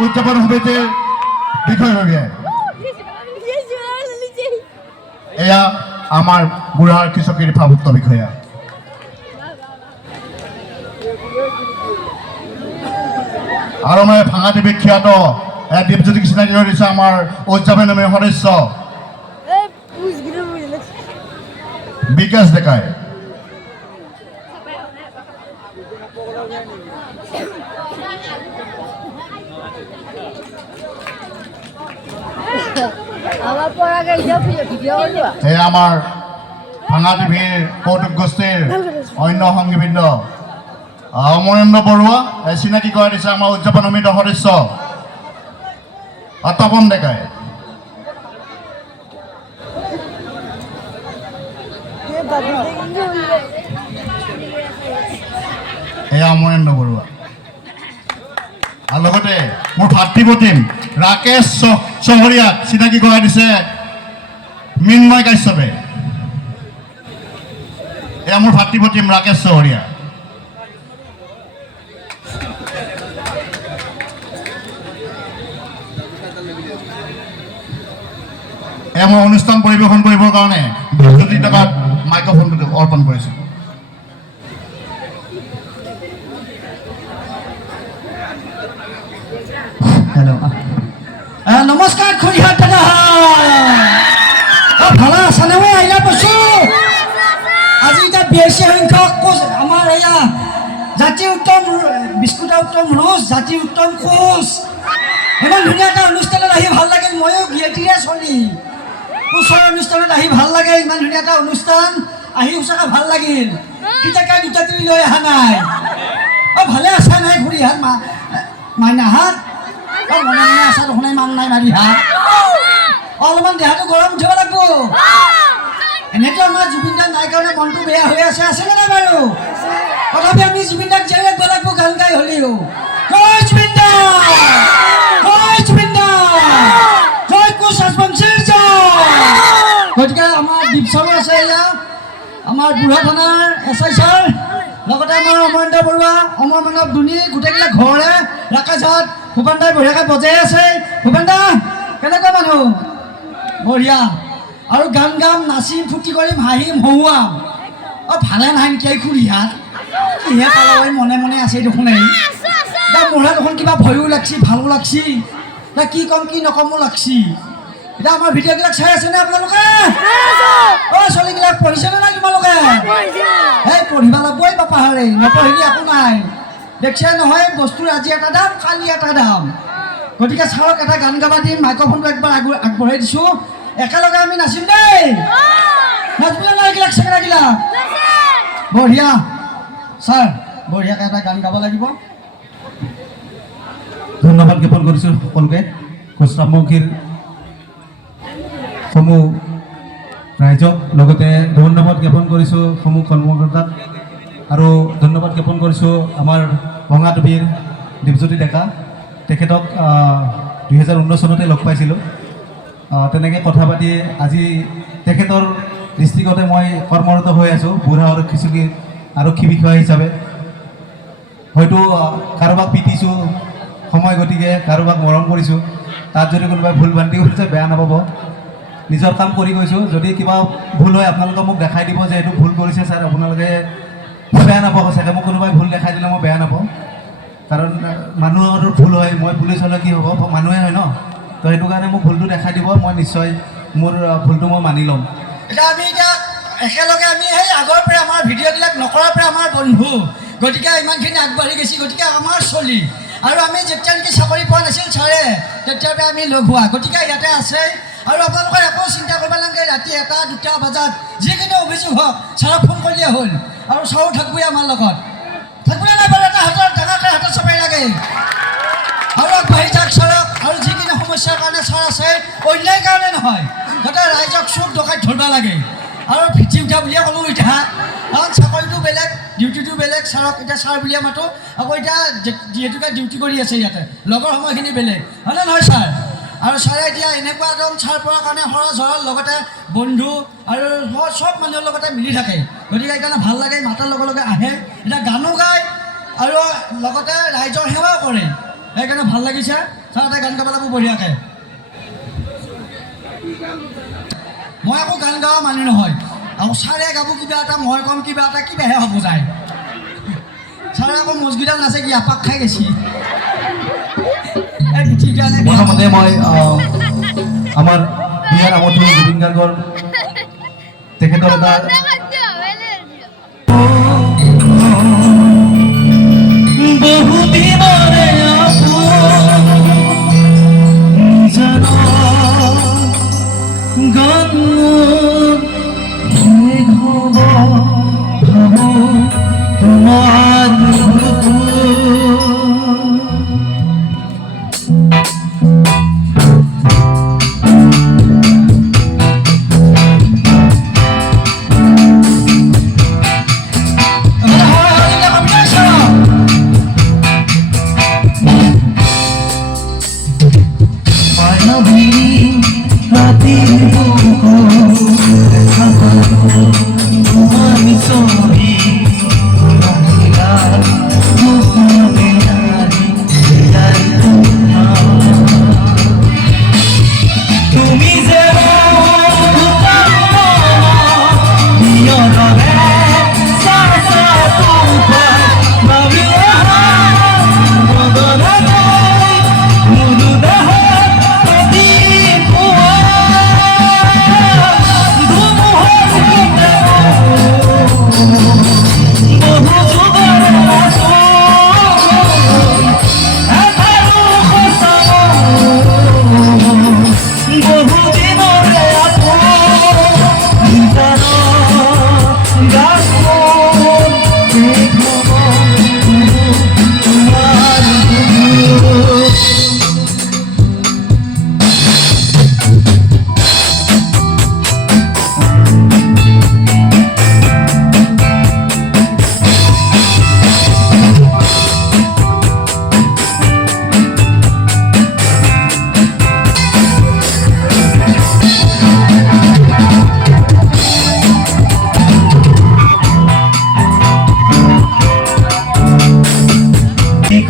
উদযাপন সমিতিৰ বিষয়ববীয়া এয়া আমাৰ বুঢ়াৰখি চকীৰ ভাৰপ্ৰাপ্ত বিষয়া আৰু মই ভাঙাটি বিখ্যাত দীপজ্যোতিক চিনাকি কৰি দিছে আমাৰ উদযাপন সমিতিৰ সদস্য বিকাশ ডেকাই আমাৰ ভাঙা টিভিৰ কৌতুক গোষ্ঠীৰ অন্য সংগীবৃন্দ অমৰেন্দ্ৰ বৰুৱা চিনাকি কৰাই দিছে আমাৰ উদযাপন সমিতিৰ সদস্য তপন ডেকাই এয়া অমৰেন্দ্ৰ বৰুৱা আৰু লগতে মোৰ ভাতৃপ্ৰতিম ৰাকেশ চহৰীয়াক চিনাকি কৰাই দিছে মৃন্ময় কাশ্যপে এয়া মোৰ ভাতৃপ্ৰতিম ৰাকেশ চহৰীয়া এয়া মই অনুষ্ঠান পৰিৱেশন কৰিবৰ কাৰণে ২০ কোটি টকাত মাইক্ৰফোনটো অৰ্পণ কৰিছোঁ হেল্ল' নমস্কাৰ খুৰীহাত দাদা ভালে আছেনে মই আহিলা কৈছোঁ আজি এতিয়া বেছি সংখ্যক কোচ আমাৰ এয়া জাতীয় উত্তম বিস্কুট উত্তম ৰোজ জাতীয় উত্তম কোচ ইমান ধুনীয়া এটা অনুষ্ঠানত আহি ভাল লাগিল ময়ো গিয়েটিৰে চলি কোচৰ অনুষ্ঠানত আহি ভাল লাগে ইমান ধুনীয়া এটা অনুষ্ঠান আহি সঁচাকৈ ভাল লাগিল কিতাকে দুটা তিৰি লৈ অহা নাই ভালে আছা নাই খুৰীহাত মাইনাহাত মনে মনে আছা দেখোন মান নাই মাৰি হাত অলপমান দেহাটো গৰম উঠিব লাগিব এনেতো আমাৰ জুবিন দাক নাই কাৰণে মনটো বেয়া হৈ আছেনে নাই বাৰু তথাপি আমি জুবিন দাক জীয়াই ৰাখিব লাগিব গান গাই হ'লেও জয় জুবিন দা জয় জুবিন দা জয় কোচ ৰাজবংশীৰ জয় গতিকে আমাৰ দীপ ছাৰো আছে এয়া আমাৰ বুঢ়া থানাৰ SI ছাৰ লগতে আমাৰ অমৰেন্দ্ৰ বৰুৱা অমৰ মানৱ ধুনী গোটেইবিলাক ঘৰৰে ৰাকেশহাত ভূপেন দাই বঢ়িয়াকৈ বজাই আছে ভূপেন দা কেনেকুৱা মানুহ বঢ়িয়া আৰু গান গাম নাচিম ফূৰ্তি কৰিম হাঁহিম হহুৱাম ভালে নাই নেকি এই খুৰীহাত কিহে পালাই মনে মনে আছে দেখোন এই মোৰহে দেখোন কিবা ভয়ো লাগছি ভালো লাগছি কি ক'ম কি নকমো লাগছি এতিয়া আমাৰ ভিডিঅ'বিলাক চাই আছেনে আপোনালোকে ছোৱালীবিলাক পঢ়িছেনে নাই তোমালোকে এই পঢ়িব লাগিবই পাপাহাৰে নপঢ়িলে একো নাই দেখছে নহয় বস্তুৰ আজি এটা দাম কালি এটা দাম গতিকে ছাৰক এটা গান গাবা দিম মাইক্ৰফোনটো একবাৰ আগবঢ়াই দিছোঁ একেলগে আমি নাচিম দেই নাচবলৈ নাই এইবিলাক চেকেৰাগিলা বঢ়িয়া ছাৰ বঢ়িয়াকৈ এটা গান গাব লাগিব ধন্যবাদ জ্ঞাপন কৰিছোঁ সকলোকে কোচ ৰাজবংশীৰ সমূহ ৰাইজক লগতে ধন্যবাদ জ্ঞাপন কৰিছোঁ সমূহ কৰ্মকৰ্তাক আৰু ধন্যবাদ জ্ঞাপন কৰিছোঁ আমাৰ ভঙা টিভিৰ দীপজ্যোতি ডেকা তেখেতক 2019 চনতে লগ পাইছিলোঁ তেনেকৈ কথা পাতি আজি তেখেতৰ ডিষ্ট্ৰিক্টতে মই কৰ্মৰত হৈ আছোঁ বুঢ়াৰখি চকীৰ আৰক্ষী বিষয়া হিচাপে হয়তো কাৰোবাক পিটিছোঁ সময় গতিকে কাৰোবাক মৰম কৰিছোঁ তাত যদি কোনোবাই ভুল ভ্ৰান্তি কৰিছে বেয়া নাপাব নিজৰ কাম কৰি গৈছোঁ যদি কিবা ভুল হয় আপোনালোকে মোক দেখাই দিব যে এইটো ভুল কৰিছে ছাৰ আপোনালোকে বেয়া নাপাব চাগে মোক কোনোবাই ভুল দেখাই দিলে মই বেয়া নাপাওঁ কাৰণ মানুহৰ ভুল হয় মই পুলিচ হ'লে কি হ'ব মানুহে হয় ন তো সেইটো কাৰণে মোক ভুলটো দেখাই দিব মই নিশ্চয় মোৰ ভুলটো মই মানি ল'ম এতিয়া আমি এতিয়া একেলগে আমি সেই আগৰ পৰা আমাৰ ভিডিঅ'বিলাক নকৰাৰ পৰা আমাৰ বন্ধু গতিকে ইমানখিনি আগবাঢ়ি গৈছে গতিকে আমাৰ চলি আৰু আমি যেতিয়া নেকি চাকৰি পোৱা নাছিল ছাৰে তেতিয়াৰ পৰা আমি লগ হোৱা গতিকে ইয়াতে আছে আৰু আপোনালোকে একো চিন্তা কৰিব নালাগে ৰাতি 1-2 বজাত যিকোনো অভিযোগ হওক ছাৰক ফোন কৰিলে হ'ল আৰু ছাৰো থাকিবই আমাৰ লগত থাকিবনে নাই বাৰু এটা হাতৰ ডাঙৰকৈ হাতত চপাই লাগে আৰু আগবাঢ়ি যাওক ছাৰক আৰু যিকোনো সমস্যাৰ কাৰণে ছাৰ আছে অন্যায় কাৰণে নহয় যাতে ৰাইজক চুৰ ডকাইত ধৰিব লাগে আৰু ভিটি উঠা বুলিয়ে ক'লোঁ এতিয়া কাৰণ চাকৰিটো বেলেগ ডিউটিটো বেলেগ ছাৰক এতিয়া ছাৰ বুলিয়ে মাতোঁ আকৌ এতিয়া যিহেতুকে ডিউটি কৰি আছে ইয়াতে লগৰ সময়খিনি বেলেগ হয়নে নহয় ছাৰ আৰু ছাৰে এতিয়া এনেকুৱা এজন ছাৰ পৰাৰ কাৰণে সৰহ জৰৰ লগতে বন্ধু আৰু চব মানুহৰ লগতে মিলি থাকে গতিকে সেইকাৰণে ভাল লাগে মাতাৰ লগে লগে আহে এতিয়া গানো গায় আৰু লগতে ৰাইজৰ সেৱাও কৰে সেইকাৰণে ভাল লাগিছে ছাৰ এটা গান গাব লাগিব বঢ়িয়াকৈ মই আকৌ গান গাওঁ মানুহ নহয় আৰু ছাৰে গাব কিবা এটা মই কম কিবা এটা কিবাহে হ'ব যায় ছাৰে আকৌ মজগিডাল নাছে কি আপাক খাই গৈছি প্ৰথমতে মই আমাৰ বিয়াৰ আমন্ত্ৰণ জুবিন গাৰ্গৰ তেখেতৰ এটা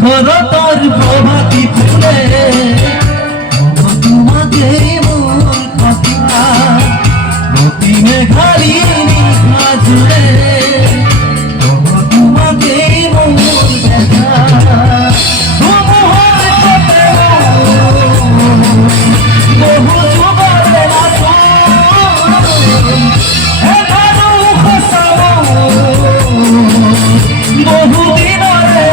ঘরতর প্রভাতি ফুলে তোমাকে মোর কথা প্রতি মেঘালি নিঘা জুড়ে তোমাকে মোর দেখা বহু যুগর বেলা বহু দিনরে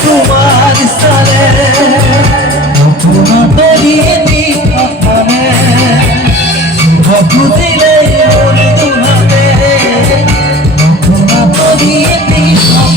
তোমার সালে তোমার তরিয়ে দিখানে বুঝিলে ওর তোমাকে তোমার তরিয়ে দিখানে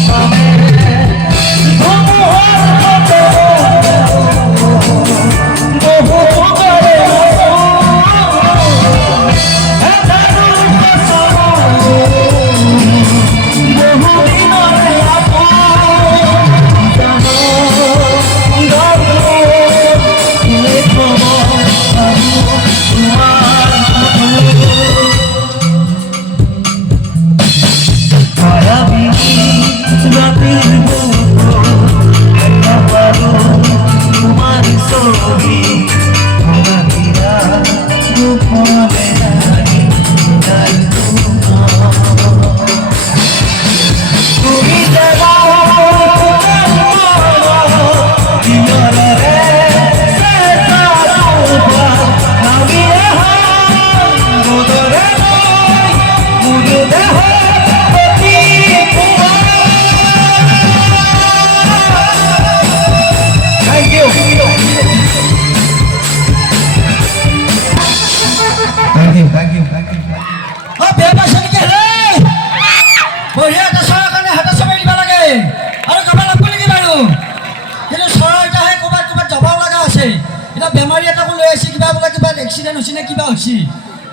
বেমাৰী এটাকো লৈ আহিছে কিবা বোলে কিবা এক্সিডেণ্ট হৈছে নে কিবা হৈছে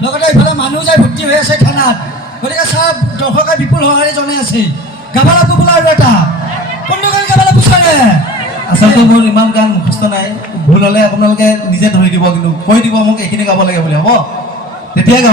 লগতে এইফালে মানুহ যায় ভৰ্তি হৈ আছে থানাত গতিকে চাওক দৰ্শকে বিপুল সঁহাৰি জনাই আছে গাব লাগিব বোলা আৰু এটা কোনটো গান গাব লাগিব ছাৰে আচলতে মোৰ ইমান গান মুখস্থ নাই ভুল হ'লে আপোনালোকে নিজে ধৰি দিব কিন্তু কৈ দিব মোক এইখিনি গাব লাগে বুলি হ'ব তেতিয়া গাব